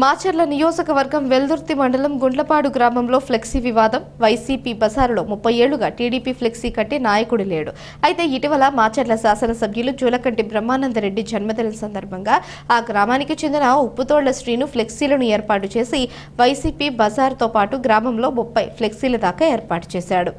మాచర్ల నియోజకవర్గం వెల్దుర్తి మండలం గుండ్లపాడు గ్రామంలో ఫ్లెక్సీ వివాదం. వైసీపీ బజారులో 30 ఏళ్లుగా టీడీపీ ఫ్లెక్సీ కట్టే నాయకుడు లేడు. అయితే ఇటీవల మాచర్ల శాసనసభ్యులు జూలకంటి బ్రహ్మానందరెడ్డి జన్మదినం సందర్భంగా ఆ గ్రామానికి చెందిన ఉప్పుతోళ్ల శ్రీను ఫ్లెక్సీలను ఏర్పాటు చేసి వైసీపీ బజార్తో పాటు గ్రామంలో 30 ఫ్లెక్సీల దాకా ఏర్పాటు చేశాడు.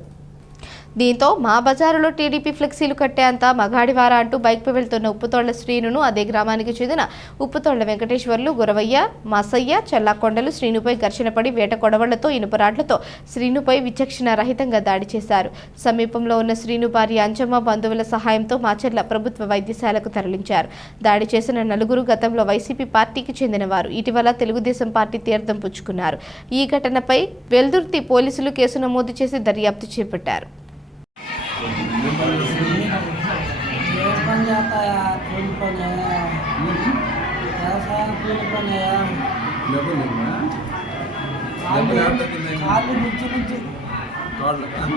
దీంతో మా బజారులో టీడీపీ ఫ్లెక్సీలు కట్టేంత మగాడివారా అంటూ బైక్పై వెళ్తున్న ఉప్పుతోళ్ల శ్రీనును అదే గ్రామానికి చెందిన ఉప్పుతోళ్ల వెంకటేశ్వర్లు, గురవయ్య, మసయ్య, చెల్లాకొండలు శ్రీనుపై ఘర్షణ పడి వేట కొడవళ్లతో, ఇనుపరాడ్లతో శ్రీనుపై విచక్షణ రహితంగా దాడి చేశారు. సమీపంలో ఉన్న శ్రీను భార్య అంజమ్మ బంధువుల సహాయంతో మాచర్ల ప్రభుత్వ వైద్యశాలకు తరలించారు. దాడి చేసిన నలుగురు గతంలో వైసీపీ పార్టీకి చెందినవారు. ఇటీవల తెలుగుదేశం పార్టీ తీర్థం పుచ్చుకున్నారు. ఈ ఘటనపై వెల్దుర్తి పోలీసులు కేసు నమోదు చేసి దర్యాప్తు చేపట్టారు.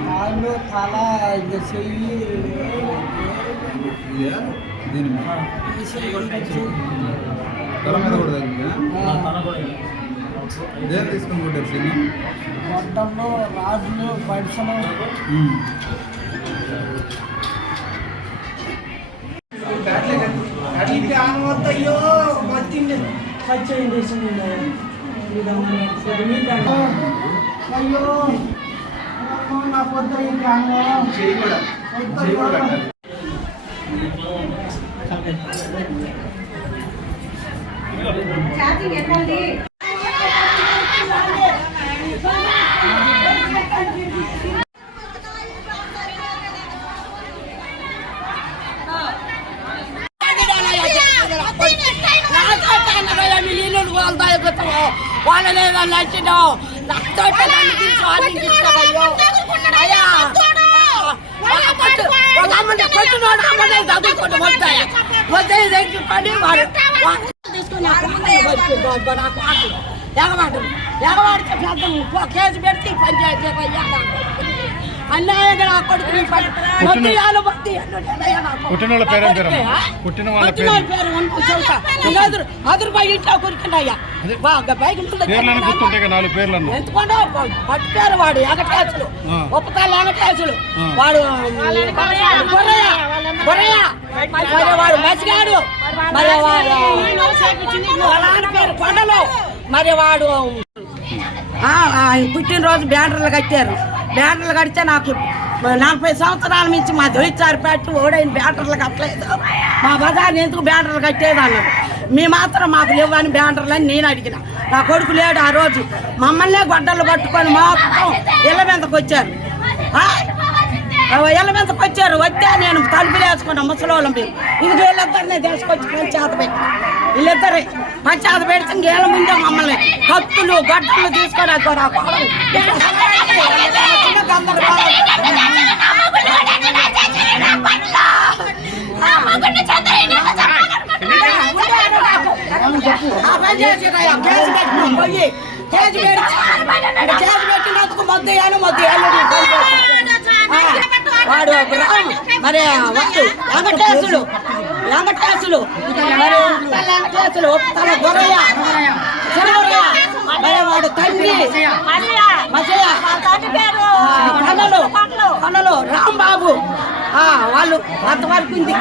కాళ్ళు తల ఇంకా చెయ్యి గొడ్డల్లో రాజులు పడిసలు అయ్యో అయ్యో నా పొద్దు వాళ్ళనే నచ్చినావు నాతో ఎగవాడితే పెద్ద కేసు పెడితే పంచాయతీ అన్యాయంగా నా కొడుకు అదురుబాయి ఇంట్లో కొరికిండయ్యా ఎందుకంటే పట్టు పేరు వాడు ఎగటేసులు ఒప్పతాళ్ళు ఎగటేసులు వాడు వాడు మసిగాడు మరి వాడు పేరు కొండలు మరి వాడు పుట్టినరోజు బ్యానర్లు కట్టారు. బ్యాటర్లు కడితే నాకు 40 సంవత్సరాల నుంచి మా దొరిచారు పెట్టి ఓడైన బ్యాటర్లు కట్టలేదు. మా బజార్ని ఎందుకు బ్యాటర్లు కట్టేది అన్నారు. మీ మాత్రం మాకు లేవని బ్యాటర్లు అని నేను అడిగిన. నా కొడుకు లేడు ఆ రోజు. మమ్మల్నే గొడ్డలు పట్టుకొని మొత్తం ఇళ్ళ మీదకి వచ్చారు. ఇళ్ళ మీదకి వచ్చారు. వస్తే నేను తలుపులు వేసుకున్నా ముసలోళ్ళం మేము. ఇది వీళ్ళిద్దరినే తీసుకొచ్చి పంచాయత పెట్టి వీళ్ళిద్దరే పంచాయత పెడితే ఇంకేళ్ళ ముందే మమ్మల్ని కత్తులు గడ్డలు తీసుకొని పెట్టినందుకు మొద్దు వాడు మరి వెంకటేశులు మరి వెంకటేశులు తన గొర్రెయ్య మరి వాడు తండ్రి కన్నలు రాంబాబు వాళ్ళు అంతవరకు ఉంది.